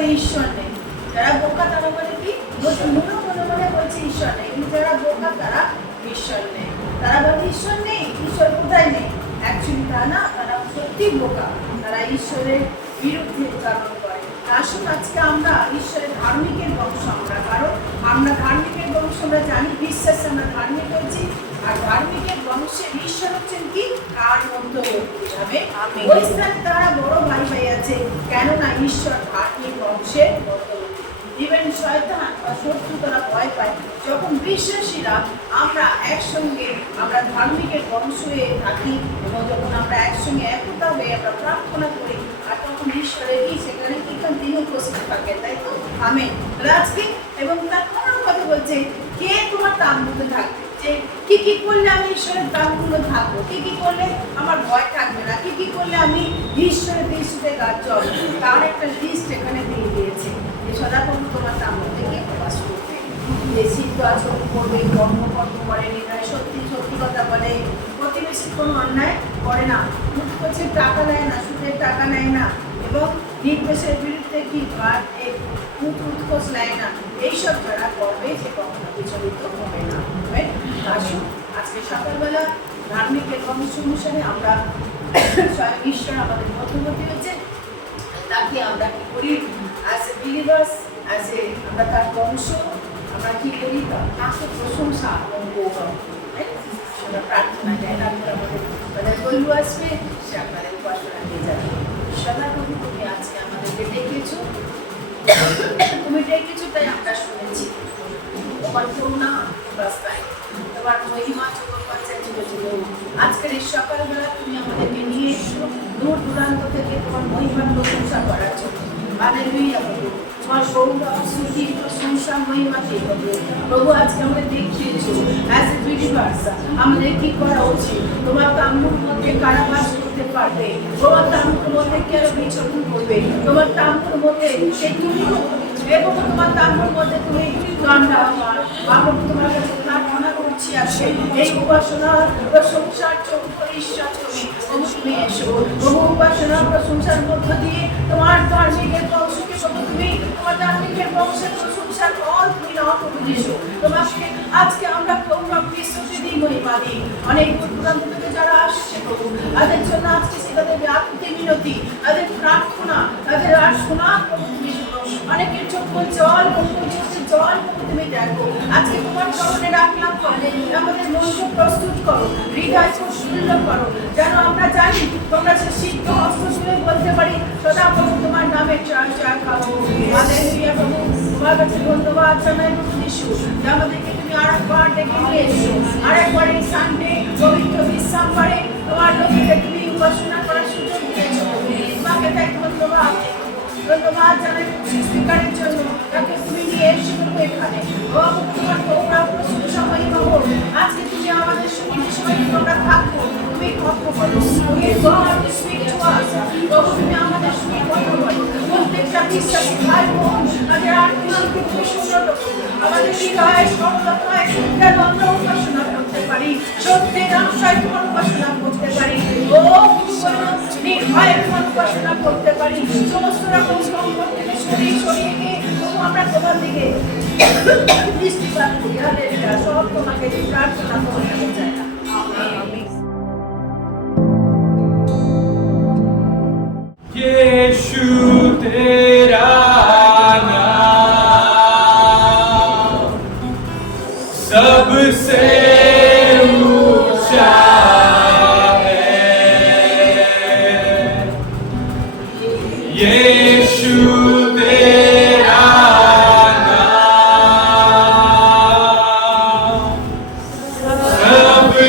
বলে ঈশ্বর নেই, যারা বোকা তারা বলে কি বলছে, মনে মনে মনে বলছে ঈশ্বর নেই, কিন্তু যারা বোকা তারা ঈশ্বর নেই, তারা বলে ঈশ্বর নেই, ঈশ্বর কোথায় নেই। অ্যাকচুয়ালি তা না, তারা সত্যি বোকা, তারা ঈশ্বরের বিরুদ্ধে উচ্চারণ করে। আসুন আজকে আমরা ঈশ্বরের ধার্মিকের বংশ, আমরা কারণ আমরা ধার্মিকের বংশ, আমরা জানি বিশ্বাসে আমরা ধার্মিক হচ্ছি, আর ধার্মিকের বংশের ঈশ্বর হচ্ছেন কি কার মধ্যবর্তী হবে। ওই স্থানে তারা বড় ভাই ভাই আছে, কেননা ঈশ্বর ধার্মিক বংশের মধ্যবর্তী। ইভেন শয়তান বা শত্রু তারা ভয় পায় যখন বিশ্বাসীরা আমরা একসঙ্গে আমরা ধার্মিকের বংশ হয়ে থাকি, এবং যখন আমরা একসঙ্গে একতা হয়ে আমরা প্রার্থনা করি, আর তখন ঈশ্বরের কি সেখানে কি তিনি উপস্থিত থাকেন, তাই তো আমেন। আজকে এবং তার কোনো কথা বলছে কে তোমার তার মধ্যে থাকবে, যে কি কি করলে আমি ঈশ্বরের তারগুলো থাকবো, কি কি করলে আমার ভয় থাকবে না, কি কি করলে আমি ঈশ্বরের দৃষ্টিতে কাজ চলবে, তার একটা লিস্ট এখানে দিয়ে দিয়েছে যে সদাপ্রভু তোমার তার মধ্যে কে প্রকাশ করবে, যে সিদ্ধ আচরণ করবে, কর্মকর্ম করে, নির্ণয় সত্যি সত্যি কথা বলে, প্রতিবেশীর কোনো অন্যায় করে না, উৎকোচের টাকা নেয় না, সুদের টাকা নেয় না, এবং নির্দেশের বিরুদ্ধে কি উৎকোচ নেয় না, এইসব যারা করবে সে কখনো বিচলিত হবে না। আসুন আজকে সকালবেলা ধার্মিকের বংশ অনুসারে আমরা স্বয়ং ঈশ্বর আমাদের মধ্যবর্তী হচ্ছে, তাকে আমরা কি করি as a believers, as a আমরা তার বংশ, আমরা কি করি তাকে প্রশংসা এবং গৌরব আমরা প্রার্থনা চাই, তারপর আমাদের গলু আসবে, সে আপনাদের উপাসনা নিয়ে যাবে। সদাপ্রভু তুমি আজকে আমাদেরকে ডেকেছো, তুমি ডেকেছো তাই আমরা শুনেছি, তোমার করুণা রাস্তায়, তোমার মহিমা চোখ পাচ্ছে ছোট ছোট। আজকের এই সকালবেলা তুমি আমাদেরকে নিয়ে এসো দূর দূরান্ত থেকে তোমার মহিমার প্রশংসা করার জন্য। হালেলুয়া প্রভু, তোমার গৌরব স্তুতি প্রশংসা মহিমা পেয়ে প্রভু আজকে আমাদের দেখিয়েছো অ্যাজ এ বিলিভার্স আমাদের কি করা উচিত, তোমার তাম্বুর মধ্যে কারাবাস করতে পারবে, তোমার তাম্বুর মধ্যে কেন বিচরণ করবে, তোমার তাম্বুর মধ্যে সেই তুমি এবং তোমার তাম্বুর মধ্যে তুমি দণ্ডা বাবা তোমার কাছে প্রার্থনা করছি আজকে এই উপাসনা প্রশংসার চোখ ঈশ্বর তুমি এসো, বহু উপাসনা প্রশংসার মধ্য দিয়ে তোমার ধার্মিকের বংশকে তুমি তোমার ধার্মিকের বংশের প্রশংসার ফল তুমি নাও করে দিয়েছো। তোমাকে আজকে আমরা গৌরব বিশ্বকে দিই, মহিমা দিই। অনেক দূর দূরান্ত থেকে যারা আসছে প্রভু, তাদের জন্য আজকে তাদের ব্যাকুতি মিনতি, তাদের প্রার্থনা, তাদের আর শোনা প্রভু তুমি শোনো। অনেকের চোখ জল জল তুমি দেখো, আজকে তোমার চরণে রাখলাম, আমাদের মনকে প্রস্তুত করো, হৃদয় প্রস্তুত করো, যেন আমরা জানি তোমরা সে সিদ্ধ হস্ত ছুঁয়ে বলতে পারি সদাপ্রভু তোমার নামে জয় জয় খাবো। হালেলুয়া প্রভু, তোমার কাছে ধন্যবাদ জানাই যিশু, যে আমাদেরকে তুমি আরেকবার ডেকে নিয়ে এসো, আরেকবার এই সানডে পবিত্র বিশ্রামবারে তোমার লোককে তুমি উপাসনা করার সুযোগ দিয়েছো। তোমাকে তাই ধন্যবাদ জানাই সৃষ্টিকারের জন্য, তাকে তুমি নিয়ে এসে এখানে তোমার গৌরব প্রশংসা মহিমা হোক। আজকে তুমি আমাদের সঙ্গে সঙ্গে তোমরা থাকবো, তুমি কথা বলো, তুমি আমাদের সঙ্গে কথা বলো। প্রত্যেকটা বিশ্বাসী ভাই বোন তাদের আত্মীয়কে তুমি সুন্দর আমাদের হৃদয়ে সরলতায় যেন আমরা উপাসনা করতে পারি, সত্যের আশায় তোমার উপাসনা করতে পারি, ও নির্ভয়ে তোমার উপাসনা করতে পারি। সমস্ত রকম সংকট থেকে সরিয়ে গিয়ে আমরা তোমার দিকে দৃষ্টিপাত করি। হালেলুয়া, সব তোমাকে প্রার্থনা করতে চাই। আমেন। यीशु तेरा नाम सबसे ऊंचा है, यीशु तेरा नाम सबसे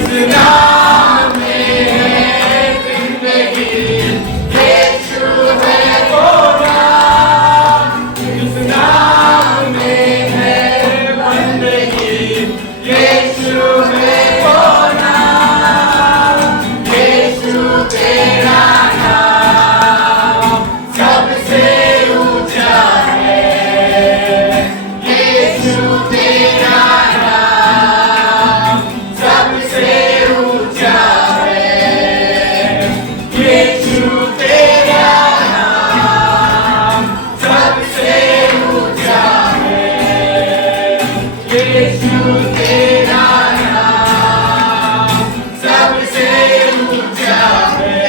जिस नाम में है जिंदगी, यीशु है वो नाम। जिस नाम में है बंदगी, यीशु है वो नाम। यीशु तेरा नाम सबसे ऊंचा है। यीशु तेरा नाम सबसे ऊंचा है। यीशु तेरा नाम सबसे ऊंचा है। यीशु तेरा नाम सबसे ऊंचा है।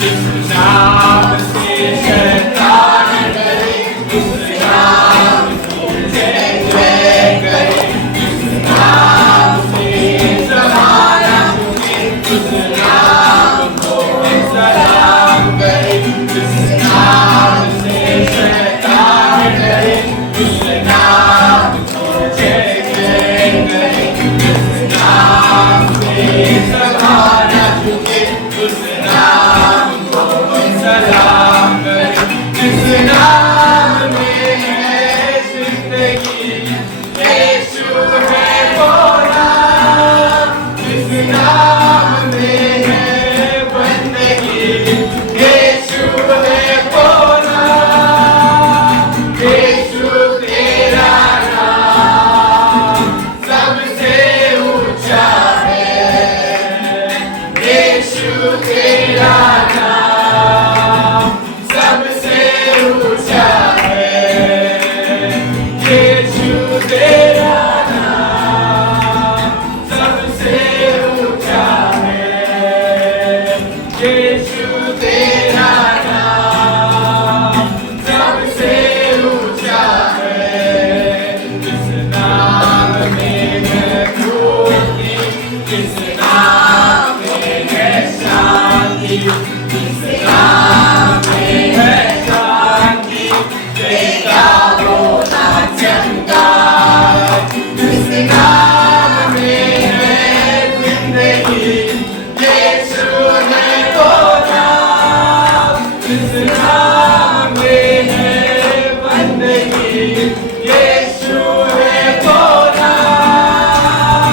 जिस नाम से शैतान डरे, उस नाम की जय जय करे। जिस नाम से ज़माना झुके, उस नाम को सलाम करे। जिस नाम से शैतान डरे, उस नाम को जय जय करे। जिस नाम से ज़माना झुके, उस नाम को सलाम करे। जिस नाम में है जिंदगी, यीशु है वो नाम। जिस नाम में है बंदगी, यीशु है वो नाम। यीशु तेरा नाम सबसे ऊंचा है। यीशु तेरा नाम सबसे ऊंचा है। यीशु तेरा नाम सबसे ऊंचा है। यीशु तेरा नाम सबसे ऊंचा है। जिस नाम में है मुक्ति, जिस नाम में है शांति, जिस नाम में है शांति, देता वो ना चमत्कार। जिस नाम में है जिंदगी, यीशु है वो नाम। जिस नाम में है बंदगी, यीशु है वो नाम।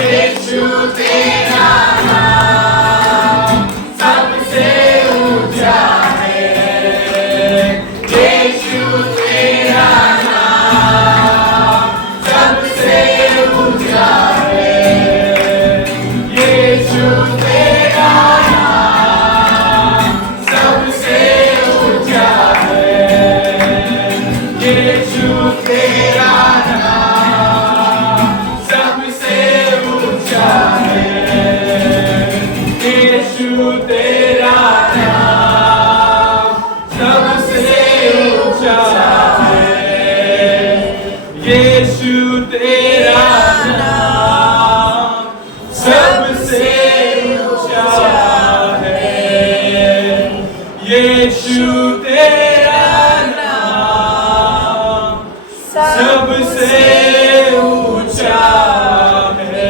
यीशु तेरा नाम सबसे ऊंचा है। यीशु तेरा नाम सबसे ऊंचा है। यीशु तेरा नाम सबसे ऊंचा है। यीशु तेरा नाम सबसे ऊंचा है। यीशु तेरा नाम सबसे ऊंचा है। यीशु तेरा नाम सबसे ऊंचा है। यीशु तेरा नाम सबसे ऊंचा है।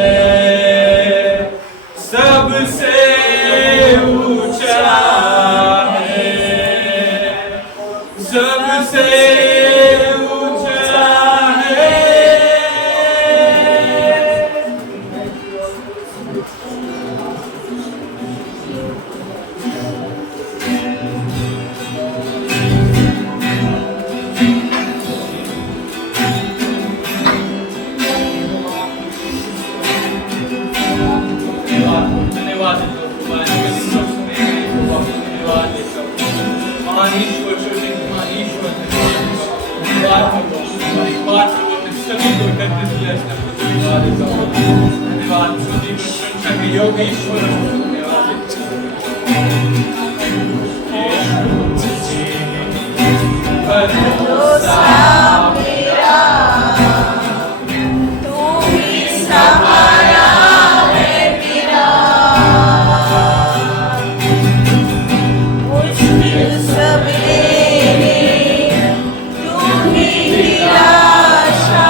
सबसे ऊंचा है। सबसे ऊंचा है। धन्यवाद महान ईश्वर, महान ईश्वर, धन्यवाद हमारी बात सभी को एकत्रित किया, धन्यवाद स्तुति प्रशंसा के योग्य ईश्वर, धन्यवाद। भरोसा मेरा तू ही सहारा है मेरा, मुश्किल सवेरे तू ही निराशा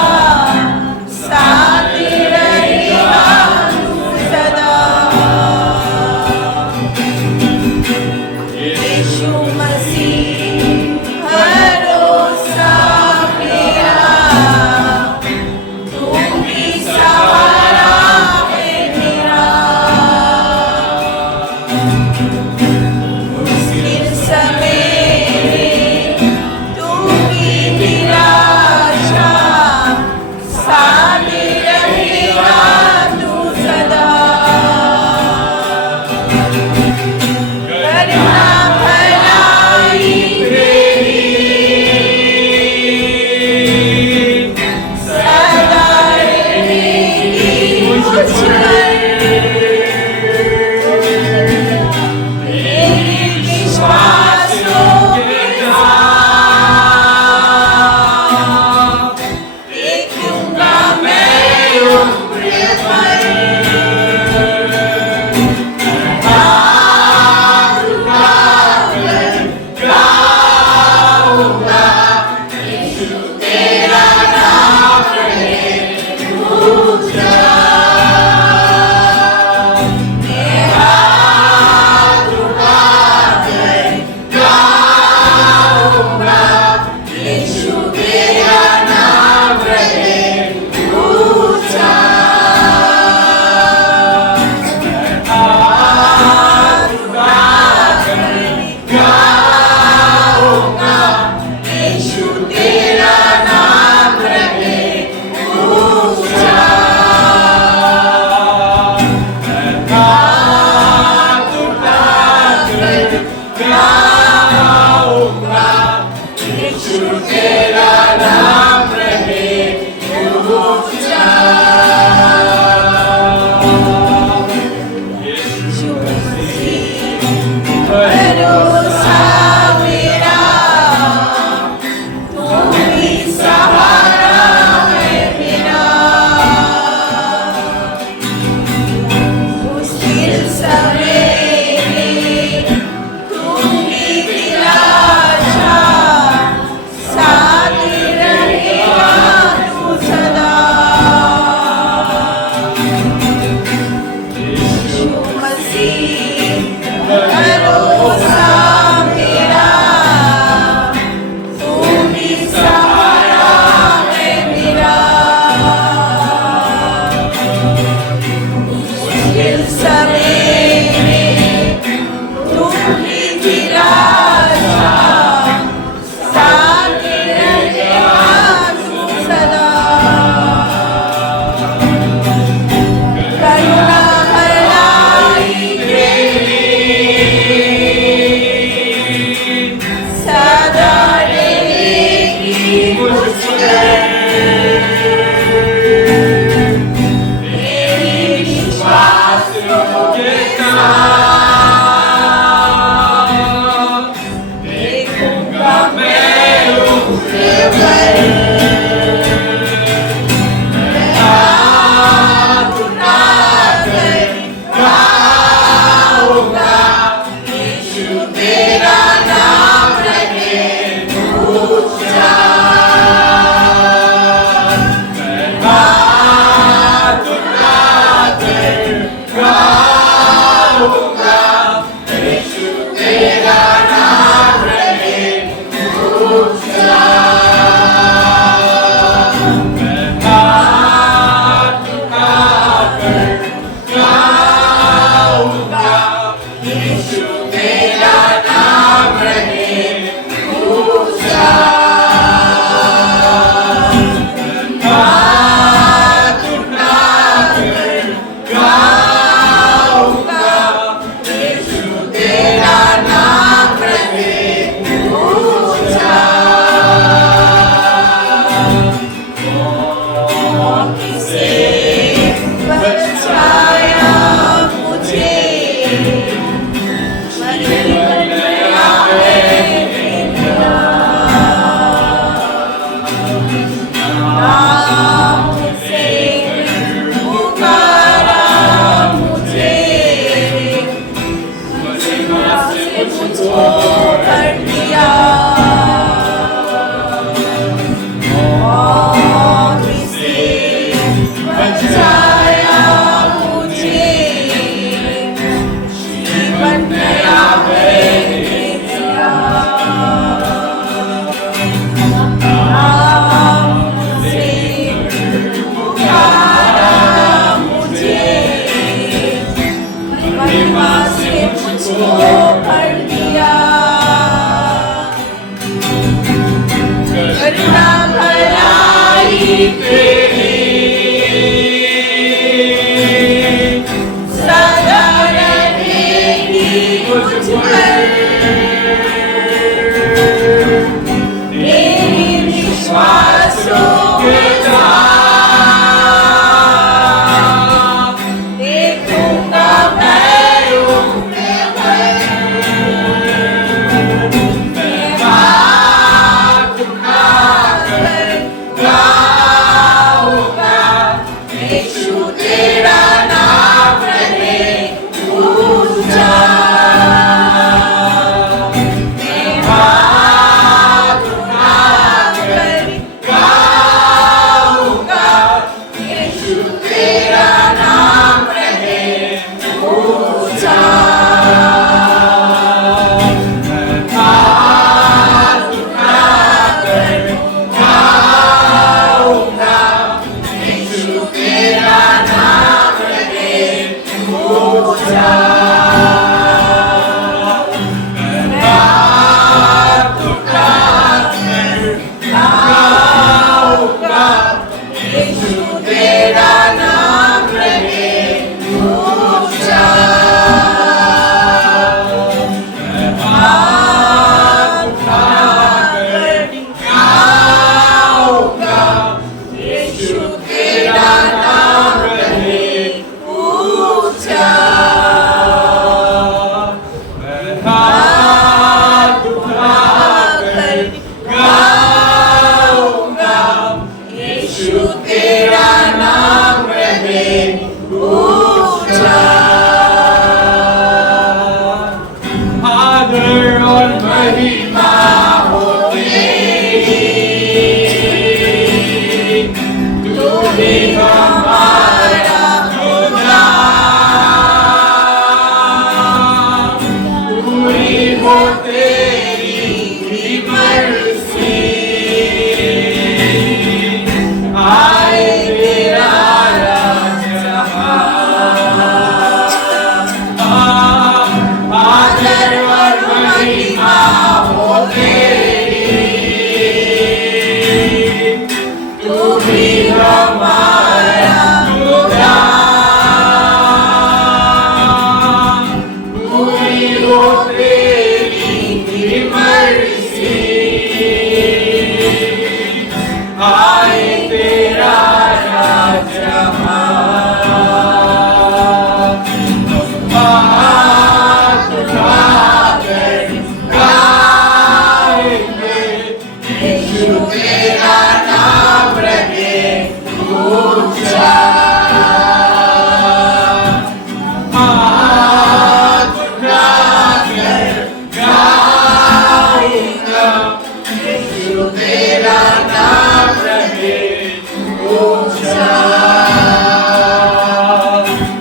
भी हमारा खुदा, पूरी हो तेरी मर्जी, आए तेरा राज आदर और महिमा हो तेरी, तू भी हमारा खुदा, पूरी हो तेरी मर्जी, आए तेरा राज हाथ उठाकर गाएंगे, यीशु तेरा नाम रहे ऊंचा, हाथ उठाकर गाऊंगा, यीशु तेरा नाम रहे ऊंचा,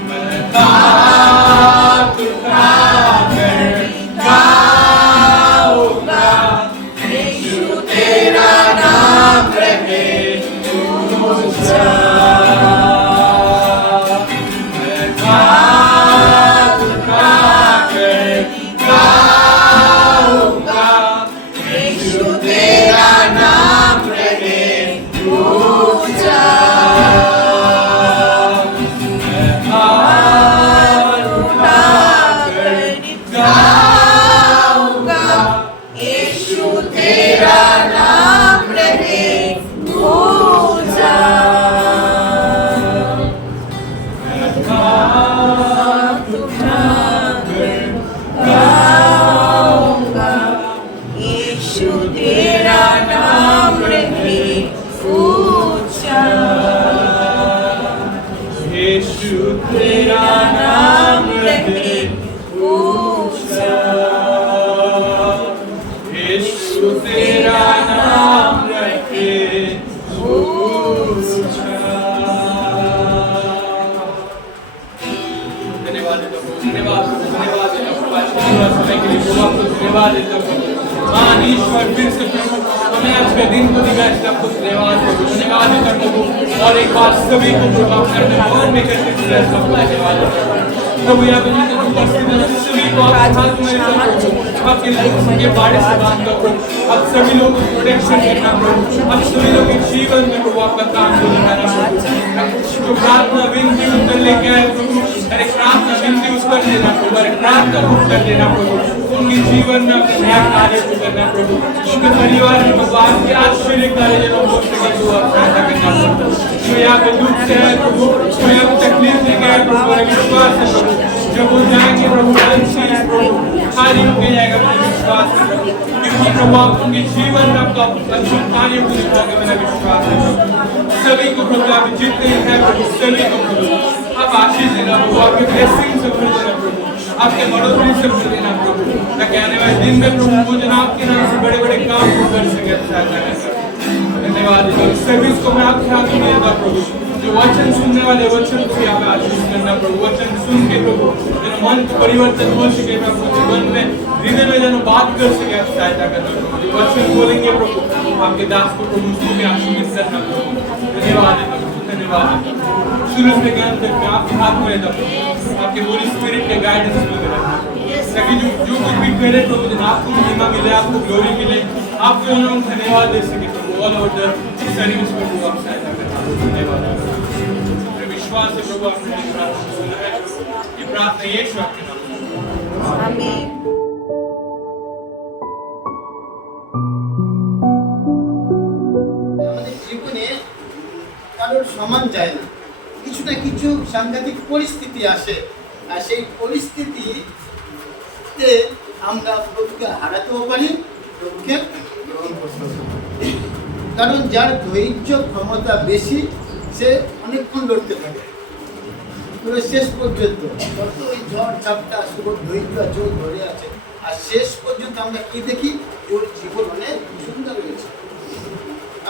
मैं हाथ उठाकर गाऊंगा, यीशु तेरा नाम रहे ऊंचा, मैं हाथ उठाकर गाऊंगा, यीशु तेरा नाम रहे ऊंचा, मैं हाथ उठाकर गाऊंगा, यीशु तेरा नाम रहे ऊंचा, मैं हाथ उठाकर गाऊंगा, यीशु तेरा नाम रहे ऊंचा, यीशु तेरा नाम रहे ऊंचा, यीशु तेरा नाम रहे ऊंचा। धन्यवाद देता हूँ, धन्यवाद धन्यवाद देता हूँ आज के समय के लिए आपको धन्यवाद देता हूँ। महान ईश्वर फिर से प्रभु हमें आज के दिन को दिया, इसलिए आपको धन्यवाद देता हूँ, धन्यवाद देता हूँ प्रभु। और एक बार सभी को प्रभु अपने भवन में करके धन्यवाद देता हूँ प्रभु। यहाँ पे जितने उपस्थित हैं सभी को आपके हाथ में लेता हूँ, आपके बाड़े से बांधता हूँ, अब सभी लोगों को प्रोटेक्शन करना प्रभु, अब सभी लोगों के जीवन में प्रभु आपका काम को दिखाना प्रभु। जो प्रार्थना विनती उत्तर लेके आए प्रभु, अरे प्रार्थना विनती उत्तर देना प्रभु, अरे प्रार्थना उत्तर देना प्रभु, उनके जीवन में अपने नया कार्य को करना प्रभु, उनके परिवार में प्रभु आपके आश्चर्य कार्य जब हो सके तो आप सहायता करना प्रभु। जो यहाँ पे दुख से है प्रभु, जो यहाँ पे तकलीफ लेके आए प्रभु, हमारे विश्वास है प्रभु, जब वो जाएंगे प्रभु प्रभु खाली होके जाएगा मेरा विश्वास है प्रभु, क्योंकि प्रभु आप उनके जीवन में आपका अद्भुत कार्य को दिखाओगे मेरा विश्वास है प्रभु। सभी को प्रभु आप जितने हैं प्रभु सभी को प्रभु आप आशीष देना प्रभु, आपके ब्लेसिंग से भर देना प्रभु, आपके बढ़ोतरी से भर देना प्रभु, ताकि आने वाले दिन में प्रभु वो जनाब के नाम से बड़े बड़े काम को कर सके। धन्यवाद सभी को मैं आपके हाथ में देता प्रभु, जो वचन सुनने वाले वचन को भी आप आशीष करना प्रभु, वचन सुन के प्रभु जन मन को परिवर्तन हो सके प्रभु, जीवन में हृदय में जन बात कर सके आप सहायता करना प्रभु, जो वचन बोलेंगे प्रभु आपके दास को प्रभु उसको भी आशीष करना प्रभु। धन्यवाद देता प्रभु, धन्यवाद देता शुरू से ज्ञान तक मैं आपके हाथ में रहता प्रभु, आपके होली स्पिरिट के गाइडेंस में रहता ताकि जो कुछ भी करे प्रभु जन आपको महिमा मिले, आपको ग्लोरी मिले, आपको हम धन्यवाद दे सके प्रभु। ऑल ओवर द सर्विस में प्रभु आप सहायता करना, धन्यवाद। विश्वास से प्रभु आपने प्रार्थना सुना है, ये प्रार्थना यीशु आपके नाम में आमीन। আমাদের জীবনে কারোর সমান যায় না, কিছু না কিছু সাংঘাতিক পরিস্থিতি আসে, আর সেই পরিস্থিতিতে আমরা প্রভুকে হারাতেও পারি, প্রভুকে গ্রহণ করতেও পারি। কারণ যার ধৈর্য ক্ষমতা বেশি সে অনেকক্ষণ লড়তে থাকে পুরো শেষ পর্যন্ত, কত ওই ঝড় ঝাপটা আসুক ধৈর্য জোর ধরে আছে, আর শেষ পর্যন্ত আমরা কি দেখি ওর জীবন অনেক সুন্দর হয়েছে।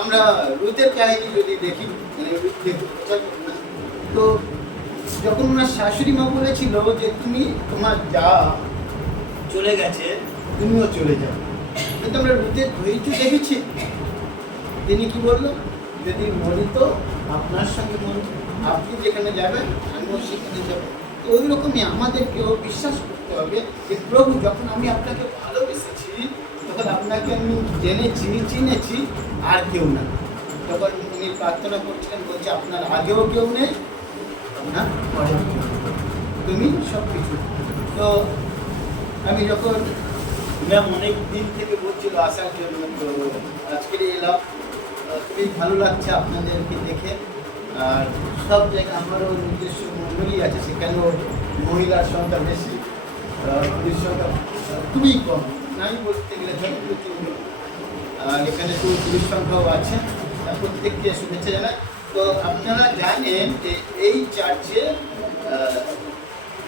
আমরা রুতের কাহিনী যদি দেখি মানে দেখতে পাচ্ছেন না। তো যখন ওনার শাশুড়ি মা বলেছিল যে তুমি তোমার যা চলে গেছে তুমিও চলে যাও, কিন্তু আমরা রুদের ধৈর্য দেখেছি। তিনি কি বললো, যদি মরি তো আপনার সঙ্গে মরি, আপনি যেখানে যাবেন আমিও সেখানে যাবো। তো ওই রকমই আমাদেরকেও বিশ্বাস করতে হবে যে প্রভু যখন আমি আপনাকে ভালোবেসেছি তখন আপনাকে আমি জেনেছি চিনেছি আর কেউ না। তখন উনি প্রার্থনা করছিলেন, বলছে আপনার আগেও কেউ নেই, আপনার পরেও কেউ নেই, তুমি সব কিছু। তো আমি যখন ম্যাম অনেক দিন থেকে বলছিল আসার জন্য, তো আজকে এলাম। খুবই ভালো লাগছে আপনাদেরকে দেখে। আর সব জায়গায় আমারও নিজস্ব মণ্ডলী আছে, সেখানেও মহিলার সংখ্যা বেশি, পুরুষ সংখ্যা খুবই কম, নাই বলতে গেলে জনপ্রতিনিধি। আর এখানে তো পুরুষ সংখ্যাও আছে। প্রত্যেককে শুভেচ্ছা জানাই। তো আপনারা জানেন যে এই চার্চে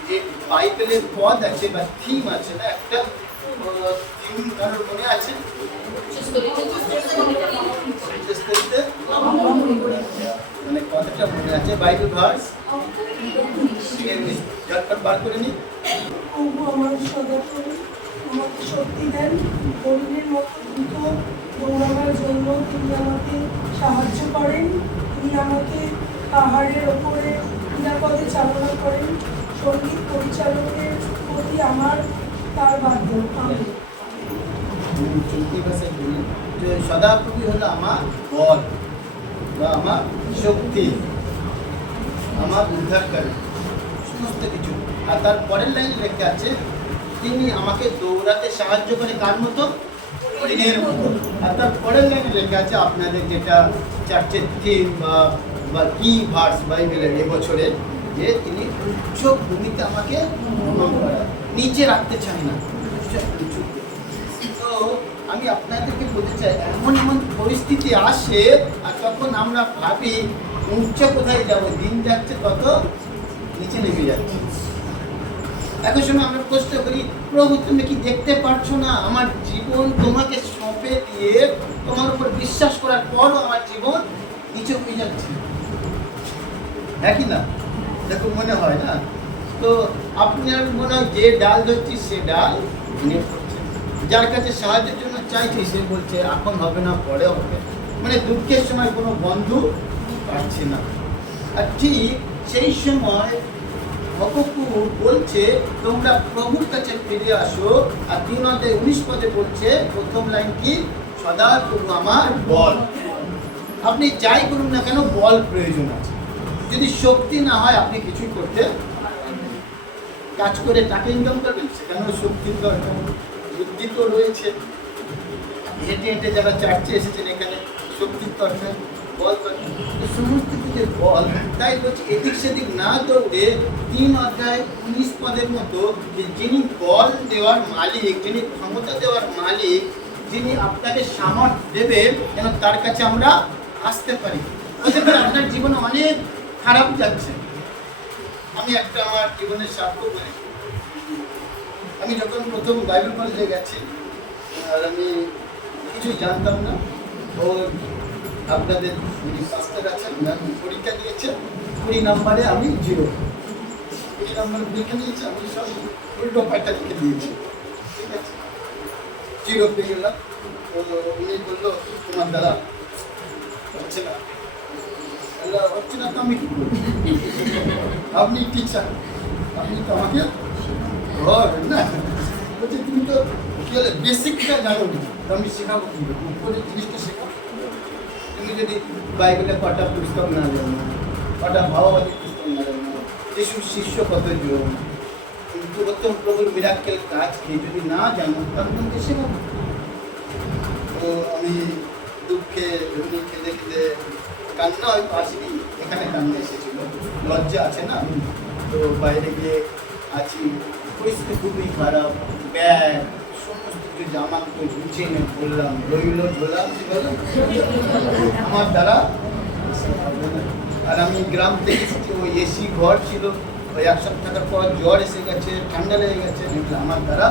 যে বাইবেলের পদ আছে বা থিম আছে না, একটা থিম কারোর মনে আছে? মানে কথাটা মনে আছে, বাইবেল ভার্স ঝটপট বার করে নি। প্রভু আমার সদাপ্রভু আমাকে শক্তি দেন, হরিণের মতো দ্রুত দৌড়ানোর জন্য তিনি আমাকে সাহায্য করেন। তিনি আমাকে পাহাড়ের ওপরে নিরাপদে চালনা করেন। সঙ্গীত পরিচালকের প্রতি আমার তার বাধ্য। চলতি ভাষায় বলি যে সদাপ্রভু হলো আমার বল বা আমার শক্তি, আমার উদ্ধারকারী, সমস্ত কিছু। আর তার পরের লাইন লেখা আছে তিনি আমাকে দৌড়াতে সাহায্য করে কার মতো? হরিণের মতো। আর তার পরের লাইনে লেখা আছে আপনাদের যেটা চার্চের থিম বা কি ভার্স বাইবেলের এবছরে, যে তিনি উচ্চ ভূমিতে আমাকে ভ্রমণ করায়, নিচে রাখতে চান না, উঁচু। তো আমি আপনাদেরকে বলতে চাই, এমন এমন পরিস্থিতি আসে আর তখন আমরা ভাবি উচ্চে কোথায় যাব, দিন যাচ্ছে কত নিচে নেমে যাচ্ছে। একই সময় আমরা প্রশ্ন করি, প্রভু তুমি কি দেখতে পারছো না আমার জীবন তোমাকে সঁপে দিয়ে তোমার উপর বিশ্বাস করার পরও আমার জীবন নিচে হয়ে যাচ্ছে, একই না? দেখো মনে হয় না? তো আপনার মনে হয় যে ডাল ধরছি সে ডাল ভেঙে পড়ছে, যার কাছে সাহায্যের জন্য চাইছি সে বলছে এখন হবে না, পরে হবে। মানে দুঃখের সময় কোনো বন্ধু পাচ্ছে না। আর ঠিক সেই সময় ভগবান বলছে তোমরা প্রভুর কাছে ফিরে আসো। আর 3:19 পদে বলছে, প্রথম লাইন কি? সদা প্রভু আমার বল। আপনি যাই করুন না কেন বল প্রয়োজন আছে। যদি শক্তি না হয় আপনি কিছুই করতে পারবেন না। কাজ করে টাকা ইনকাম করবেন, সেখানেও শক্তির দরকার, বুদ্ধি তো রয়েছে। হেঁটে হেঁটে যারা চার্চে এসেছেন এখানে শক্তির দরকার, বল দরকার, সমস্ত দিকের বল। তাই বলছি এদিক সেদিক না দৌড়ে 3:19 পদের মতো যে যিনি বল দেওয়ার মালিক, যিনি ক্ষমতা দেওয়ার মালিক, যিনি আপনাকে সামর্থ্য দেবেন যেন তার কাছে আমরা আসতে পারি। হতে পারে আপনার জীবনে অনেক খারাপ যাচ্ছে। আমি একটা আমার জীবনের সাক্ষ্য করি। আমি যখন প্রথম বাইবেল কলেজে গেছি আর আমি কিছু জানতাম না। ও আপনাদের পাস্টার আছেন, পরীক্ষা দিয়েছে 20 নম্বরে আমি 0। 20 নম্বরে পরীক্ষা দিয়েছি, আমি সব উল্টো পাল্টা লিখে দিয়েছি, ঠিক আছে, 0 পেয়ে গেলাম। তো উনি বললো তোমার দ্বারা হচ্ছে না। হচ্ছে না তো আমি কি করবো? আপনি টিচার, আপনি তো আমাকে না বলছে তুমি তো বেসিকটা জানো না, তো আমি শেখাবো কি উপরে জিনিসটা শেখাবো। তুমি যদি বাইবেলে কটা পুস্তক না জানো, কটা ভাবাবাদী পুস্তক না জানো, যিশুর শিষ্য কতজন, পুরাতন প্রভুর মিরাক্কেল কাজ কি যদি না জানো তাহলে তোমাকে শেখাবো। তো আমি দুঃখে খেতে খেতে কান্না হয়তো আসেনি, এখানে কান্না এসেছিল, লজ্জা আছে না। তো বাইরে গিয়ে আছি, পরিস্থিতি খুবই খারাপ, ব্যাগ সমস্ত কিছু জামা কাপড় গুছিয়ে নিয়ে বললাম রইল ধরলাম, আমার দ্বারা। আর আমি গ্রাম থেকে এসেছি, ওই এসি ঘর ছিল, ওই 1 সপ্তাহ থাকার পর জ্বর এসে গেছে, ঠান্ডা লেগে গেছে, আমার দ্বারা।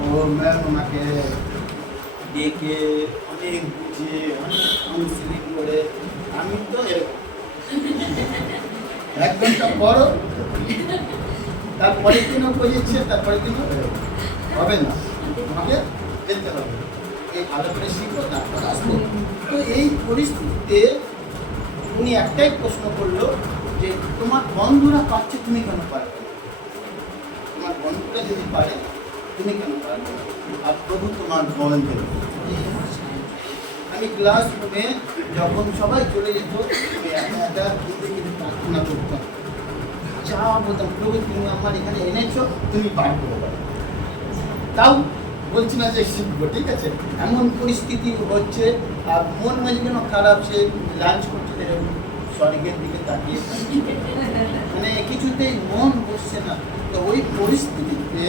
ও ম্যাম ওনাকে ডেকে অনেক বুঝে অনেক কাউন্সিলিং করে আমি তো এরকম 1 ঘন্টা পরও তারপরের দিনও বুঝেছে, তারপরের দিনও হবে না, আমাকে যেতে হবে, এই ভালো করে শিখবো তারপর আসবো। তো এই পরিস্থিতিতে উনি একটাই প্রশ্ন করলো যে তোমার বন্ধুরা পাচ্ছে তুমি কেন পারবে না? তোমার বন্ধুরা যদি পারে তুমি কেন পারবে না? আর প্রভু তোমার বল দেবে। আমি ক্লাসরুমে যখন সবাই চলে যেত আমি একা একা কিন্তু প্রার্থনা করতাম, যা বলতাম প্রভু তুমি আমার এখানে এনেছো, তুমি পার করে দাও। তাও বলছি না যে শিখবো, ঠিক আছে, এমন পরিস্থিতি হচ্ছে আর মন মাঝে যেন খারাপ, সে লাঞ্চ করছে এরকম স্বর্গের দিকে তাকিয়ে মানে কিছুতেই মন বসছে না। তো ওই পরিস্থিতিতে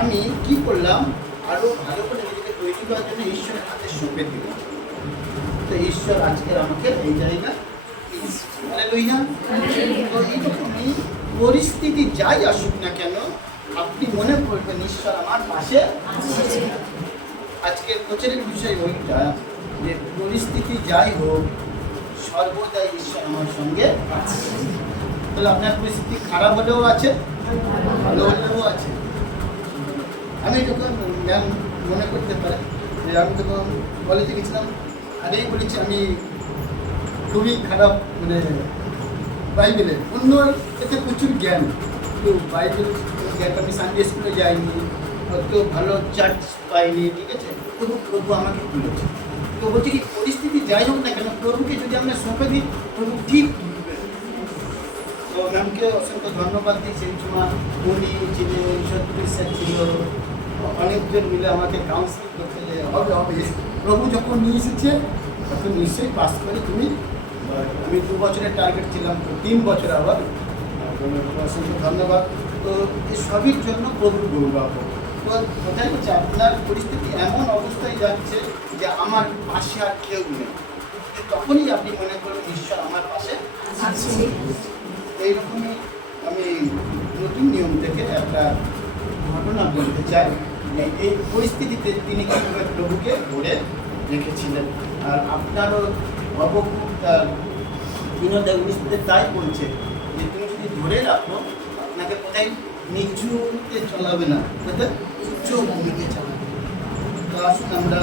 আমি কি করলাম, আরো ভালো করে নিজেকে তৈরি করার জন্য ঈশ্বরের হাতে সঁপে দিলাম। তো ঈশ্বর আজকে আমাকে এই জায়গা তো এইরকমই পরিস্থিতি যাই আসুক না কেন আপনি মনে করবেন ঈশ্বর আমার পাশে আছে। আজকে প্রচারের বিষয় ওইটা যে পরিস্থিতি যাই হোক সর্বদাই ঈশ্বর আমার সঙ্গে আছে। তাহলে আপনার পরিস্থিতি খারাপ হলেও আছে, ভালো হলেও আছে। আমি যখন ম্যাম মনে করতে পারে যে আমি যখন কলেজে গেছিলাম আগেই বলেছি আমি খুবই খারাপ, মানে বাইবেলের অন্য এতে প্রচুর জ্ঞান, তো বাইবেল জ্ঞান আমি সানডে স্কুলে যাইনি, অত ভালো চার্চ পাইনি, ঠিক আছে, তবু প্রভু আমাকে তুলেছে। তো বলছি কি পরিস্থিতি যাই হোক না কেন প্রভুকে যদি আমরা সঁপে দিই প্রভু ঠিক তুলবে। তো ম্যামকে অসংখ্য ধন্যবাদ দিই। সেই সময় উনি ছিলেন, সত্যি স্যার ছিল, অনেকজন মিলে আমাকে কাউন্সিলিং করতে যে হবে হবে, প্রভু যখন নিয়ে এসেছে তখন নিশ্চয়ই পাস করে তুমি। আমি 2 বছরের টার্গেট ছিলাম, তো 3 বছর আবার, অসংখ্য ধন্যবাদ। তো এই সবের জন্য প্রভুর গৌরব। তো কোথায় হচ্ছে আপনার পরিস্থিতি এমন অবস্থায় যাচ্ছে যে আমার পাশে আর কেউ নেই, তখনই আপনি মনে করবেন ঈশ্বর আমার পাশে আছে। এইরকমই আমি নতুন নিয়ম থেকে একটা ঘটনা বলতে চাই যে এই পরিস্থিতিতে তিনি কীভাবে প্রভুকে ধরে রেখেছিলেন। আর আপনারও অবকুল তার বিনোদে উনিশতে তাই বলছে যে তুমি যদি ধরে রাখো আপনাকে কোথায় নিচুতে চলাবে না, কোথায় উচ্চ ভূমিকে চালাবে। তো আসুন আমরা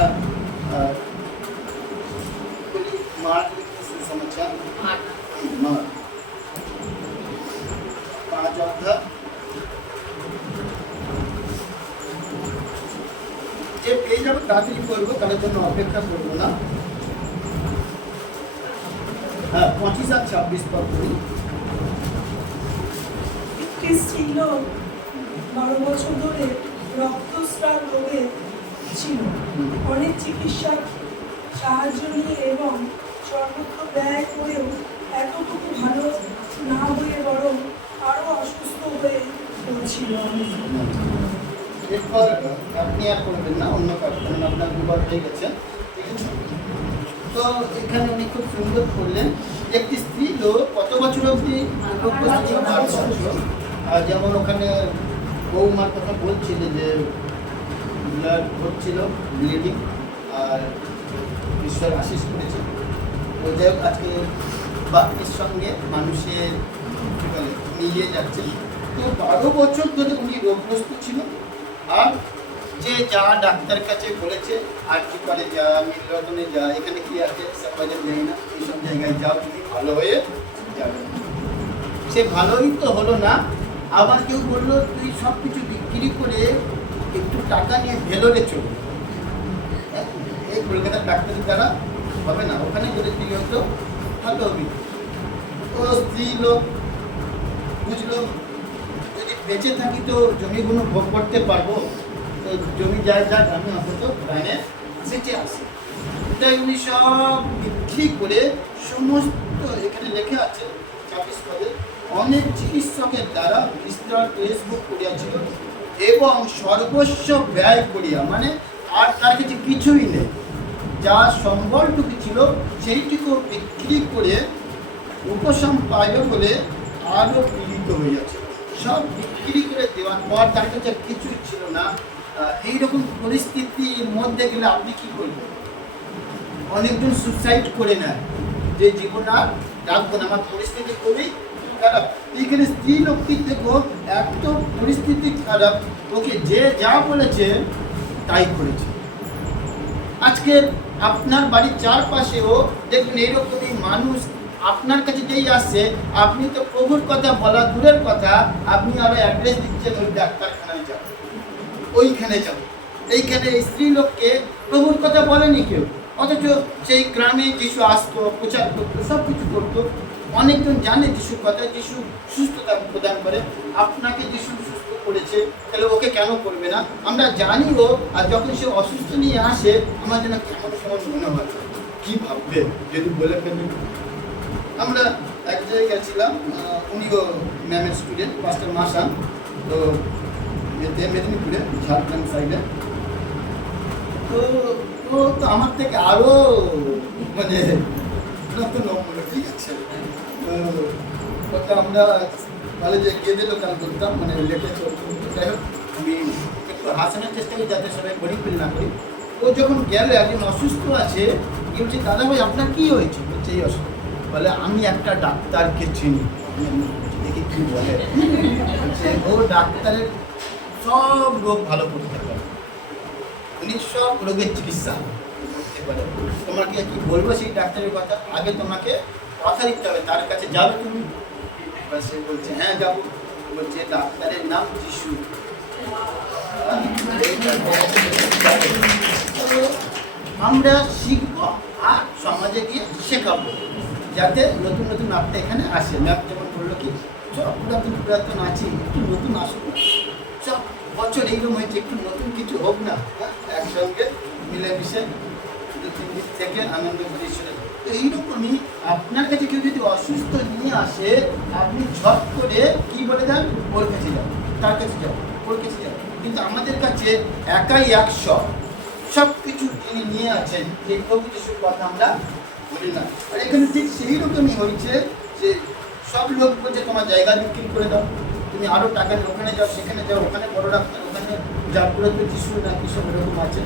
मार्ग सुसमाचार मार्ग 5 अध्याय যে পেয়ে যাবো তাড়াতাড়ি করবো, তাদের জন্য অপেক্ষা করবো না। হ্যাঁ 25 আর 26 পর করি। একটি স্ত্রীলোক 12 বছর ধরে রক্তস্রাব রোগে ছিল। অনেক চিকিৎসক সাহায্য নিয়ে এবং সর্বত্র ব্যয় করেও এতটুকু ভালো না হয়ে বরং আরও অসুস্থ হয়ে পড়ছিল। এরপর আপনি আর করবেন না, অন্য কারণ আপনার দুবার হয়ে গেছে, ঠিক আছে। তো এখানে উনি খুব সুন্দর করলেন। একটি স্ত্রী লোক কত বছর অবধি উপস্থিত ছিল? 12 বছর। আর যেমন ওখানে বৌমার কথা বলছিল যে ব্লাড হচ্ছিল, ব্লিডিং, আর ঈশ্বর আশীষ করেছে। তো যাই হোক আজকে বাক্যের সঙ্গে মানুষের কী বলে মিলিয়ে যাচ্ছে। তো 12 বছর ধরে উনি রোগগ্রস্ত ছিল। আর যে যা ডাক্তার কাছে বলেছে আর কি করে যা মিলরতনে যা এখানে কি আছে সবাইকে দেয় না, এইসব জায়গায় যাও তুমি ভালো হয়ে যাবে। সে ভালোই তো হলো না, আবার কেউ বললো তুই সব কিছু বিক্রি করে একটু টাকা নিয়ে ভেলোরে চলো। এই কলকাতার ডাক্তারের দ্বারা হবে না, ওখানে যদি তুই হতো ভালো হবি। ও স্ত্রী লোক বুঝলো যদি বেঁচে থাকি তো জমিগুলো ভোগ করতে পারবো, তো জমি যায় যাক আমি অন্তত লাইনে বেঁচে আসি। তাই উনি সব বিক্রি করে সমস্ত, এখানে লেখা আছে 26 পদে, অনেক চিকিৎসকের দ্বারা বিস্তর ফেসবুক করিয়াছিল এবং সর্বস্ব ব্যয় করিয়া, মানে আর তার কাছে কিছুই নেই, যা সম্বলটুকু ছিল সেইটুকু বিক্রি করে উপশম পাইবে বলে আরও পীড়িত হইয়াছে। সব বিক্রি করে দেওয়ার পর তার কাছে কিছুই ছিল না। এইরকম পরিস্থিতির মধ্যে গেলে আপনি কী করবেন? অনেকজন সুসাইড করে নেয়, যে জীবন আর রাখবো না, আমার পরিস্থিতি খুবই খারাপ। এইখানে স্ত্রী লোকটি দেখো এত পরিস্থিতি খারাপ, ওকে যে যা বলেছে তাই করেছে। আজকে আপনার বাড়ির চারপাশেও দেখবেন এইরকমই মানুষ আপনার কাছে যেই আসছে, আপনি তো প্রভুর কথা বলা দূরের কথা, আপনি আরো অ্যাড্রেস দিচ্ছেন ওই ডাক্তারখানায় যাও, ওইখানে যাও। এইখানে স্ত্রী লোককে প্রভুর কথা বলেনি কেউ, অথচ সেই গ্রামে যিশু আসতো, প্রচার করতো, সব কিছু করতো। অনেকজন জানে যিশুর কথা, যিশু সুস্থতা প্রদান করে। আপনাকে যিশু সুস্থ করেছে, তাহলে ওকে কেন করবে না? আমরা জানিও, আর যখন সে অসুস্থ নিয়ে আসে আমার যেন কেমন কেমন মনে হয়, কি ভাববে যদি বলে ফেলবে। আমরা এক জায়গায় গেছিলাম, উনিও ম্যামের স্টুডেন্ট, পাস্টার মাসান, তো মেদিনীপুরে ঝাড়গ্রাম সাইডে। তো ও তো আমার থেকে আরও মানে নতুন নম্বর, ঠিক আছে। তো ওটা আমরা কলেজে গিয়ে দিল কাজ করতাম, মানে লেটে চলতো। যাই হোক, আমি একটু হাসানোর চেষ্টা করি যাতে সবাই বড়ি ফিল না করি। ও যখন গেলে একজন অসুস্থ আছে, কি বলছে, দাদা ভাই আপনার কী হয়েছে? বলছে এই অসুস্থ। বলে আমি একটা ডাক্তারকে চিনি। দেখি কী বলে। বলছে ও ডাক্তারের সব রোগ ভালো করতে পারে, উনি সব রোগের চিকিৎসা করতে পারে। তোমাকে কি বলবো সেই ডাক্তারের কথা? আগে তোমাকে কথা দিতে হবে, তার কাছে যাবে তুমি। এবার সে বলছে হ্যাঁ যাবো। বলছে ডাক্তারের নাম যিশু। আমরা শিখবো আর সমাজে গিয়ে শেখাবো, যাতে নতুন নতুন আত্মা এখানে আসে। ম্যাম যেমন বললো কি সব পুরাতন আছি, একটু নতুন আসুক না, সব বছর এইরকম হয়েছে, একটু নতুন কিছু হোক না, একসঙ্গে মিলেমিশে 2-3 দিন থেকে আনন্দ করে ঈশ্বরে। তো এইরকমই আপনার কাছে কেউ যদি অসুস্থ নিয়ে আসে, আপনি ঝট করে কি বলে দেন, ওর কাছে যাও, তার কাছে যাও, ওর কাছে যাও। কিন্তু আমাদের কাছে একাই 100 সব কিছু যিনি নিয়ে আছেন, এই প্রভু যিশুর কথা আমরা বলি না। আর এখানে ঠিক সেই রকমই হয়েছে যে সব লোক বলছে তোমার জায়গা বিক্রি করে দাও, তুমি আরও টাকা নিয়ে ওখানে যাও, সেখানে যাও, ওখানে বড় ডাক্তার, ওখানে জাগ্রত যিশু না কি সব এরকম আছে।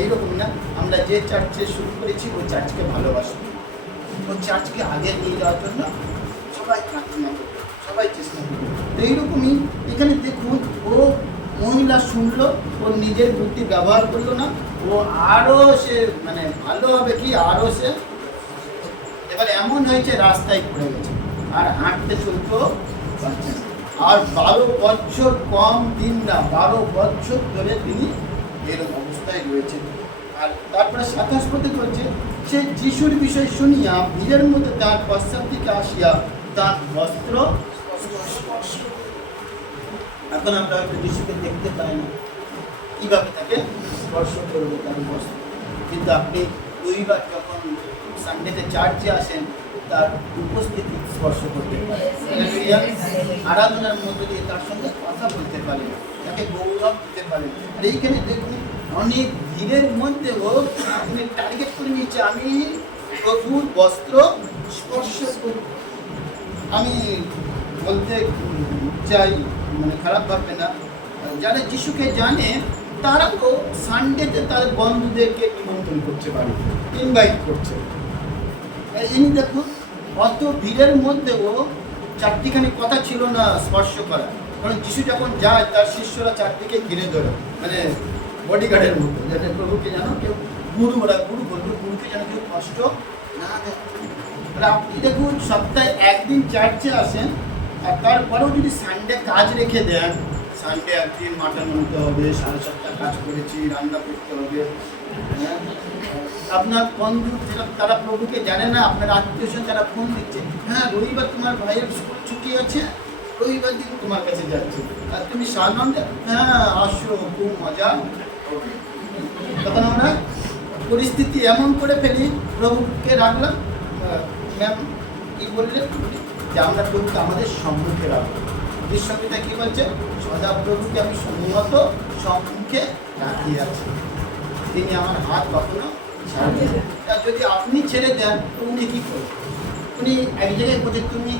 এইরকম না, আমরা যে চার্চে শুরু করেছি ওই চার্চকে ভালোবাসি, ওই চার্চকে আগে নিয়ে যাওয়ার জন্য সবাই প্রার্থনা করবে, সবাই চেষ্টা করবে। তো এইরকমই এখানে দেখুন, ও মহিলা শুনলো, ওর নিজের বুদ্ধি ব্যবহার করলো না, ও আরও সে মানে ভালো হবে কি, আরও সে এবার এমন হয়েছে রাস্তায় পড়ে গেছে, আর হাঁটতে চলতেও পারছে না। আর 12 বছর কম দিন না, 12 বছর ধরে তিনি এরকম অবস্থায় রয়েছেন। আর তারপরে 27 পদে বলছে, সে যিশুর বিষয় শুনিয়া ভিড়ের মধ্যে তার পশ্চাৎ দিকে আসিয়া তার বস্ত্র স্পর্শ। এখন আমরা হয়তো যিশুকে দেখতে পাই না, কীভাবে তাকে স্পর্শ করবো তার বস্ত্র? কিন্তু আপনি 2 বার যখন সানডেতে চার্চে আসেন, তার উপস্থিতি স্পর্শ করতে পারেন, আরাধনার মধ্যে দিয়ে তার সঙ্গে কথা বলতে পারেন, তাকে গৌরব দিতে পারেন। আর এইখানে দেখুন, অনেক ভিড়ের মধ্যেও আপনি টার্গেট করে নিচ্ছে, আমি প্রভুর বস্ত্র স্পর্শ করব। আমি বলতে চাই, মানে খারাপ ভাববে না, যারা যিশুকে জানে তারাও সানডেতে তার বন্ধুদেরকে নিমন্ত্রণ করতে পারে, ইনভাইট করছে। ইনি দেখুন, অত ভিড়ের মধ্যেও 4টিখানি কথা ছিল না স্পর্শ করা, কারণ যিশু যখন যায় তার শিষ্যরা 4দিকে ঘিরে ধরে, মানে বডিগার্ডের মতো, যাতে প্রভুকে যেন কেউ গুরু বলতো, গুরুকে যেন কেউ কষ্ট না দেয়। আপনি দেখুন, সপ্তাহে 1 দিন চার্চে আসেন, আর তারপরেও যদি সানডে কাজ রেখে দেন, সানডে একদিন মাটন আনতে হবে, 7:30 কাজ করেছি, রান্না করতে হবে। আপনার বন্ধু তারা প্রভুকে জানে না, আপনার আত্মীয়স্বজন তারা ফোন দিচ্ছে, হ্যাঁ রবিবার তোমার ভাইয়ের স্কুল ছুটি আছে, রবিবার দিন তোমার কাছে যাচ্ছে, আর তুমি সানন্দে হ্যাঁ আসো, খুব মজা হবে। তখন আমরা পরিস্থিতি এমন করে ফেলি, প্রভুকে রাখলাম। ম্যাম কী বললেন যে আমরা প্রভুকে আমাদের সম্মুখে রাখবো। বিশ্বপিতা কী বলছে, সদা প্রভুকে আমি সম্মত সম্মুখে রাখিয়ে আছি, তিনি আমার হাত কখনো ছাড়বেন না। যদি আপনি ছেড়ে দেন তো উনি কী করবেন? উনি এক জায়গায় বলছে, তুমি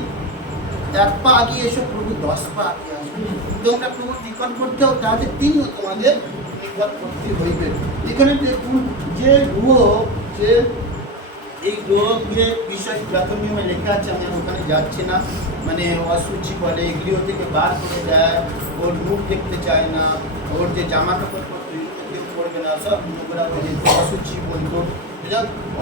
1 পা আগিয়ে এসো, প্রভু 10 পা আগিয়ে আসবে। তোমরা প্রভুর নিকট করতে হোক, তাহলে তিনিও তোমাদের নিকটবর্তী হইবেন। এখানে দেখুন, যে রুহ যে এই রোগের বিষয় ব্যাকরণ নিয়মে লেখা আছে, আমি আর ওখানে যাচ্ছি না। মানে অসুচি বলে, গৃহ থেকে বার করে দেয়, ওর মুখ দেখতে চায় না, ওর যে জামা কাপড় পরবে না, সব নোংরা হয়ে যেত, অসুচি বলতো।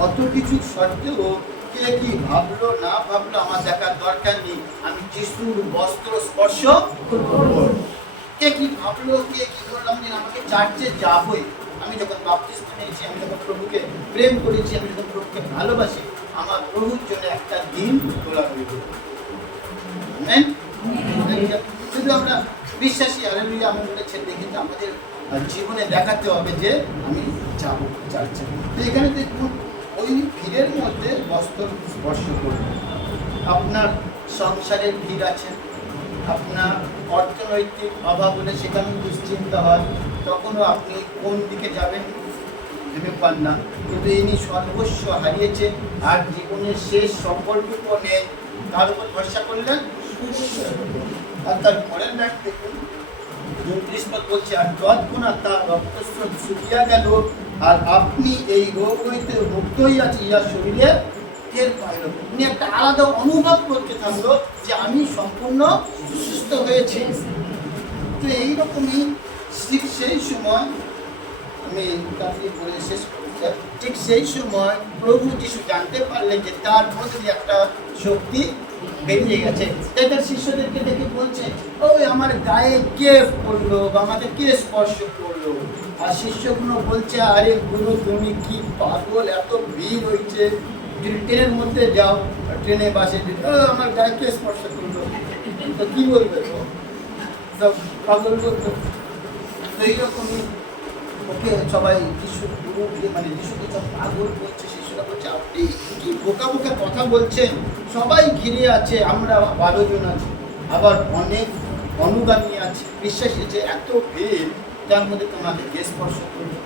অত কিছু সত্ত্বেও কে কি ভাবলো না ভাবলো আমার দেখার দরকার নেই, আমি যিশুর বস্ত্র স্পর্শ করব। কে কি ভাবলো, কে কি করলাম, আমাকে চার্চে যাবই। আমি যখন বাপ্তিস্ম নিয়েছি, আমি যখন প্রভুকে প্রেম করেছি, আমি যখন প্রভুকে ভালোবাসি, আমার প্রভুর জন্য একটা দিন তোলা হইব। শুধু আমরা বিশ্বাসী হালেলুয়া আমি বলেছি, কিন্তু আমাদের জীবনে দেখাতে হবে যে আমি যাবো চার্চে। তো এখানে দেখুন ওই ভিড়ের মধ্যে বস্ত্র স্পর্শ করব। আপনার সংসারের ভিড় আছে, আপনার অর্থনৈতিক অভাব হলে সেখানে দুশ্চিন্তা হয়, তখনও আপনি কোন দিকে যাবেন ভেবে পান না। কিন্তু ইনি সর্বস্ব হারিয়েছে আর জীবনের শেষ সম্পর্কও নেই, তার উপর ভরসা করলেন। আর তার পরের লাইন দেখুন 29 পদ বলছে, আর তৎক্ষণাৎ তার রক্তস্রোত শুকিয়া গেল, আর আপনি এই রোগ হইতে মুক্ত হইয়াছি ইয়া শরীরে টের পাইল। উনি একটা আলাদা অনুভব করতে থাকলো যে আমি সম্পূর্ণ সুস্থ হয়েছি। তো এইরকমই ঠিক সেই সময় আমি তাকে বলে শেষ করতে, ঠিক সেই সময় প্রভু যিশু জানতে পারলেন যে তার মধ্যে একটা শক্তি বেরিয়ে গেছে। তাই তার শিষ্যদেরকে দেখে বলছে, ওই আমার গায়ে কে পড়লো বা আমাকে কে স্পর্শ করলো? আর শিষ্যগুলো বলছে, আরে গুরু তুমি কি পাগল, এত ভিড় হয়েছে, যদি ট্রেনের মধ্যে যাও, ট্রেনে বাসে আমার গায়ে কে স্পর্শ করলো, তো কি বলবে? তো সব পাগল বলতো। তো এইরকমই ওকে সবাই যিশু গুরু মানে যিশুকে সব পাগল বলছে। শিশুরা বলছে, আপনি কি বোকা বোকা কথা বলছেন, সবাই ঘিরে আছে, আমরা 12 জন আছি, আবার অনেক অনুগামী আছে, বিশ্বাসী আছে, এত ভিড়, তার মধ্যে তোমাকে কে স্পর্শ করবে?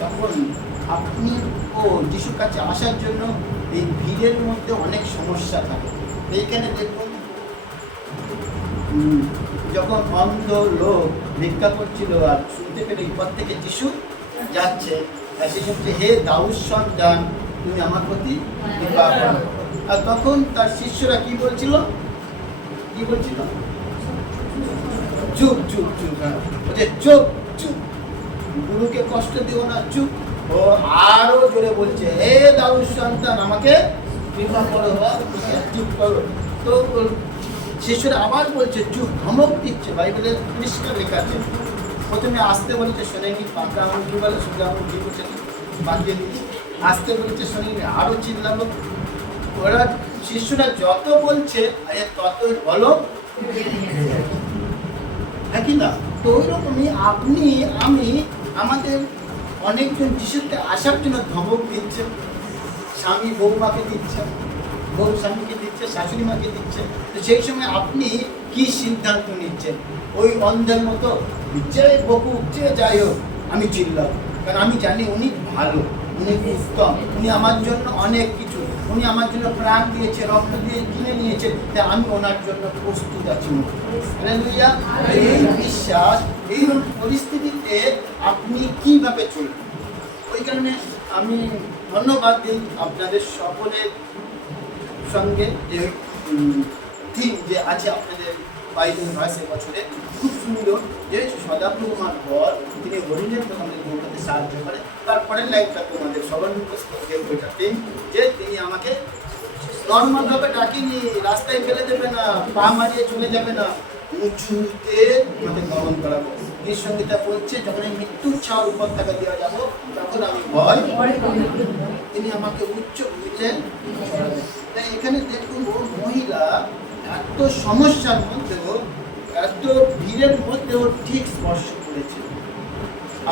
তখন আপনি ও যিশুর কাছে আসার জন্য এই ভিড়ের মধ্যে অনেক সমস্যা থাকে। এইখানে দেখুন যখন অন্ধ লোক ভিক্ষা করছিল আর শুনতে পেলে এই পথ থেকে যিশু যাচ্ছে, সে শুনছে, হে দাউদ সন্তান তুমি আমার প্রতি কৃপা করো। আর তখন তার শিষ্যরা কি বলছিল, চুপ চুপ চুপ, বলছে চুপ চুপ, গুরুকে কষ্ট দিও না, চুপ। ও আরো জোরে বলছে, হে দাউদ সন্তান আমাকে কৃপা করো, চুপ করো। তো শিষ্যরা আবার বলছে চুপ, ধমক দিচ্ছে। বাইবেলের পরিষ্কার লেখা আছে, প্রথমে আসতে বলেছে শোনেনি, পাকা আঙুল কি বলে, সোজা আঙুল কি বলছে বাঁধিয়ে দিচ্ছে, আসতে বলেছে শোনেনি, আরো চিল্লালো। ওরা শিষ্যরা যত বলছে ততই বলো, হ্যাঁ কি না? তো ওই রকমই আপনি আমি আমাদের অনেকজন যিশুতে আসার জন্য ধমক দিচ্ছে, স্বামী বৌমাকে দিচ্ছে, বউ স্বামীকে দিচ্ছে, শাশুড়ি মাকে দিচ্ছে। তো সেই সময় আপনি কি সিদ্ধান্ত নিচ্ছেন? ওই অন্ধের মতো যে বকু যে যাই হোক আমি চিল্লাম, কারণ আমি জানি উনি ভালো, উনি উত্তম, উনি আমার জন্য অনেক কিছু, উনি আমার জন্য প্রাণ দিয়েছে, রক্ত দিয়ে কিনে নিয়েছে, তাই আমি ওনার জন্য প্রস্তুত আছি। হালেলুয়া। এই বিশ্বাস, এই পরিস্থিতিতে আপনি কিভাবে চলবেন? ওই কারণে আমি ধন্যবাদ দিই আপনাদের সকলের সঙ্গে যে থিম যে আছে আপনাদের বাইবেল ভাষে বছরে, খুব সুন্দর যে সদাপ্রভুমার পর তিনি হরিণের আমাদের দৌড়াতে সাহায্য করে। তারপরের লাইফটা তোমাদের সবার মুখস্থ ওইটা থিম যে তিনি আমাকে নর্মালভাবে ডাকিনি, রাস্তায় ফেলে দেবে না, পা মারিয়ে চলে যাবে না, উঁচুতে আমাকে গ্রহণ করাবো। এই সঙ্গীতা বলছে, যখন আমি মৃত্যুর ছাওয়ার উপর থাকা দেওয়া যাবো, তখন আমি ভয়, তিনি আমাকে উচ্চ ভূমিতে ছড়াবেন। তাই এখানে দেখুন ও মহিলা এত সমস্যার মধ্যেও, এত ভিড়ের মধ্যেও ঠিক স্পর্শ করেছে।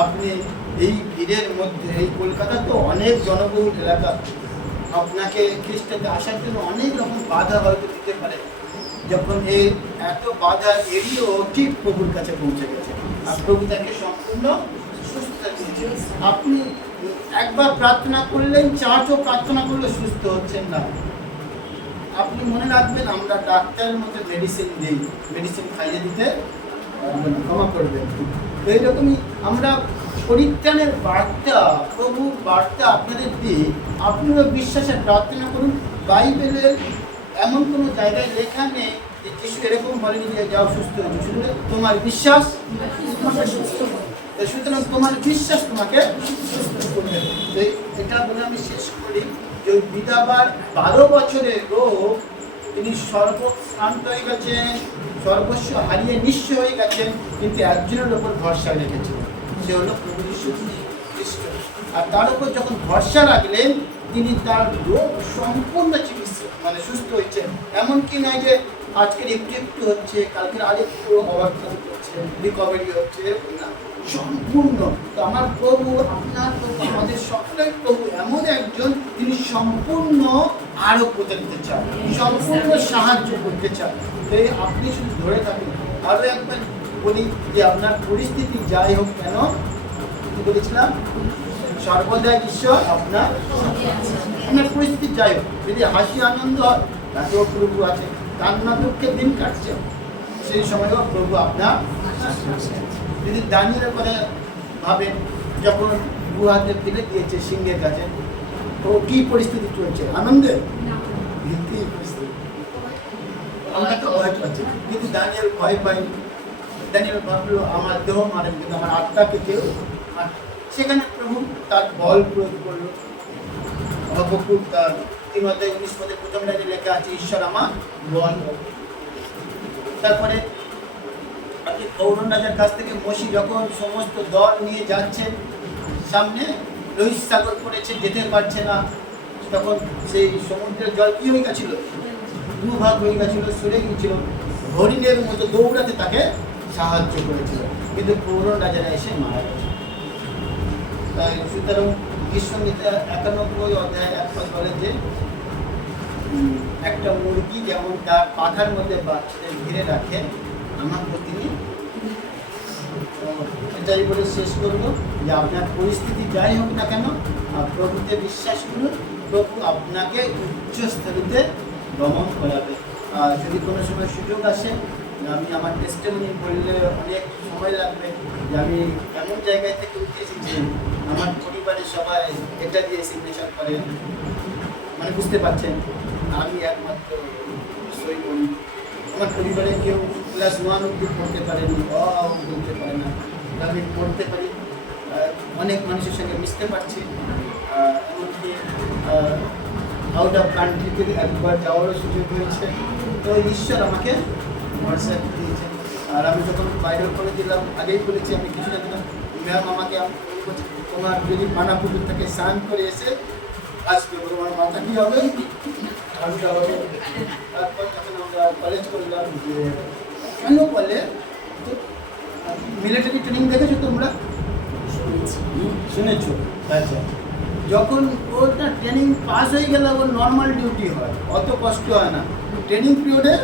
আপনি এই ভিড়ের মধ্যে, এই কলকাতা তো অনেক জনবহুল এলাকা, আপনাকে খ্রিস্টানতে আসার জন্য অনেক রকম বাধা হয়তো দিতে পারে। যখন এই এত বাধা এড়িয়েও ঠিক প্রভুর কাছে পৌঁছে গেছে, আর প্রভু তাকে সম্পূর্ণ সুস্থ দিয়েছে। আপনি একবার প্রার্থনা করলেন, চার্চও প্রার্থনা করলে সুস্থ হচ্ছেন না। আপনি মনে রাখবেন, আমরা ডাক্তারের মধ্যে মেডিসিন দিই, মেডিসিন খাইয়ে দিতে পারবেন না, ক্ষমা করবেন। তো এইরকমই আমরা পরিত্রাণের বার্তা, প্রভুর বার্তা আপনাদের দিয়ে আপনিও বিশ্বাসে প্রার্থনা করুন। বাইবেলের এমন কোনো জায়গায় লেখা নেই যে যিশু এরকম বলেনি যে যাও সুস্থ হয়েছে, শুধু তোমার বিশ্বাস তোমাকে সুস্থ করবে। তো সুতরাং তোমার বিশ্বাস তোমাকে সুস্থ করবে। তো এটা বলে আমি শেষ করি যে ওই বিধবার 12 বছরের রোগ, তিনি সর্বশ্রান্ত হয়ে গেছেন, সর্বস্ব হারিয়ে নিঃস্ব হয়ে গেছেন, কিন্তু একজনের ওপর ভরসা রেখেছেন, সে হলো প্রভু যীশু খ্রিস্ট। আর তার উপর যখন ভরসা রাখলেন, তিনি তার রোগ সম্পূর্ণ চিকিৎসা মানে সুস্থ হয়েছে। এমনকি নয় যে আজকের একটু একটু হচ্ছে, কালকের আরেকটু অবস্থান করছে, রিকভারি হচ্ছে, না, সম্পূর্ণ। তো আমার প্রভু, আপনার প্রভু, আমাদের সকলের প্রভু এমন একজন, তিনি সম্পূর্ণ আরোগ্য দিতে চান, সম্পূর্ণ সাহায্য করতে চান। তো আপনি শুধু ধরে থাকুন। আরও একবার বলি যে আপনার পরিস্থিতি যাই হোক কেন, কি বলেছিলাম, সর্বদা ঈশ্বর আপনার পরিস্থিতি যাই হোক, যদি হাসি আনন্দ হয় তাতেও প্রভু আছে, কান্না দুঃখে দিন কাটছে সেই সময়ও প্রভু আপনার। যদি দানিয়েলের কথা ভাবেন, যখন গুহাতে ফেলে দিয়েছে সিংহের কাছে, তো কি পরিস্থিতি চলছে? আনন্দে? কি পরিস্থিতি? আমরা তো ভয় পাচ্ছি, কিন্তু দানিয়েল ভয় পাইনি। দানিয়েল ভাবলো আমার দেহ মারেন, কিন্তু আমার আত্মাকে কেউ। সেখানে প্রভু তার বল প্রয়োগ করলো। হবকুক তার 3:19 প্রথম লাইনে লেখা আছে, ঈশ্বর আমার বল। তারপরে আপনি ফৌরন রাজার কাছ থেকে মসি যখন সমস্ত দল নিয়ে যাচ্ছেন, সামনে লোহিত সাগর পড়েছে, যেতে পারছে না, তখন সেই সমুদ্রের জল কি হয়ে গেছিল, দুভাগ হয়ে গেছিল, সরে গিয়েছিল। হরিণের মতো দৌড়াতে তাকে সাহায্য করেছিল, কিন্তু ফৌরন রাজারা এসে মারা গেছে। তাই সুতরাং গীতসংহিতা 91 অধ্যায় 1 পদ বলে যে একটা মুরগি যেমন তার পাখার মধ্যে বাচ্চাদের ঘিরে রাখে, আমাকে তিনি। এটাই বলে শেষ করব যে আপনার পরিস্থিতি যাই হোক না কেন, প্রভুতে বিশ্বাস করুন, প্রভু আপনাকে উচ্চস্তরিতে ভ্রমণ করাবে। আর যদি কোনো সময় সুযোগ আসে, আমি আমার টেস্টিমনি বললে অনেক সময় লাগবে যে আমি এমন জায়গায় থেকে উঠে এসেছি, আমার পরিবারের সবাই এটা দিয়ে সিগনেচার করেন, মানে বুঝতে পারছেন আমি একমাত্র সই করি। আমার পরিবারে কেউ ক্লাস 1 অব্দি পড়তে পারেনি, বলতে পারে না, আমি পড়তে পারি, অনেক মানুষের সঙ্গে মিশতে পারছি, এমনকি আউট অফ কান্ট্রিতে একবার যাওয়ারও সুযোগ হয়েছে। তো ঈশ্বর আমাকে ভরসা দিয়েছেন। আর আমি যখন বাইরে করে দিলাম, আগেই বলেছি, আমি কিছু জানতাম, ম্যাম আমাকে তোমার যদি পানাপুকুর থেকে স্নান করে এসে আসবে, তোমার মাথা কী হবে, ঠান্ডা হবে। তারপর যখন আমরা কলেজ করলাম, যে কেন বলে মিলিটারি ট্রেনিং দেখেছো তোমরা? শুনেছো? আচ্ছা, যখন ওটা ট্রেনিং পাস হয়ে গেলে ওর নর্মাল ডিউটি হয়, অত কষ্ট হয় না। ট্রেনিং পিরিয়ডে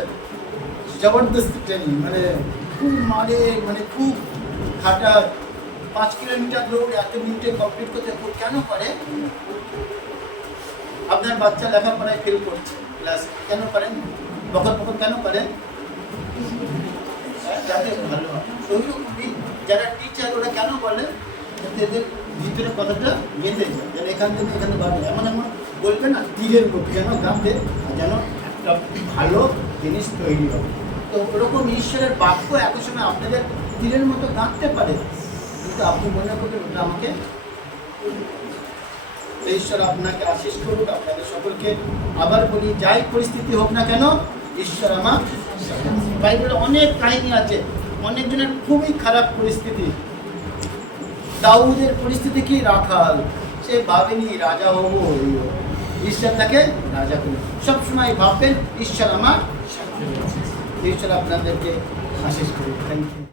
জবরদস্তি ট্রেনিং, মানে খুব মারে, মানে খুব খাটা। 5 কিলোমিটার দৌড় এত মিনিটে কমপ্লিট করতে কেন করে? আপনার বাচ্চা লেখাপড়ায় ফেল করছে ক্লাসে, কেন করেন? বকর কেন করেন? যাতে ভালো হয়। ওইরকমই যারা টিচার, ওরা কেন বলে? এদের ভিতরে কথাটা গেঁথে যায়, যেন এখান থেকে এখানে বাড়বে, এমন বলবে না, তীরের মতো যেন গাঁথে, যেন একটা ভালো জিনিস তৈরি হবে। তো ওরকম ঈশ্বরের বাক্য একই সময় আপনাদের তীরের মতো গাঁথতে পারে, কিন্তু আপনি মনে করবেন ওটা আমাকে। ঈশ্বর আপনাকে আশীষ করুক, আপনাদের সকলকে। আবার বলি, যাই পরিস্থিতি হোক না কেন, ঈশ্বর আমার। বাইবেলে অনেক কাহিনী আছে, অনেকজনের খুবই খারাপ পরিস্থিতি। দাউদের পরিস্থিতি কি? রাখাল, সে ভাবেনি রাজা হবো, ঈশ্বর তাকে রাজা করবে। সবসময় ভাববেন ঈশ্বর আমার সাথে। ঈশ্বর আপনাদেরকে আশীষ করুক। Thank you.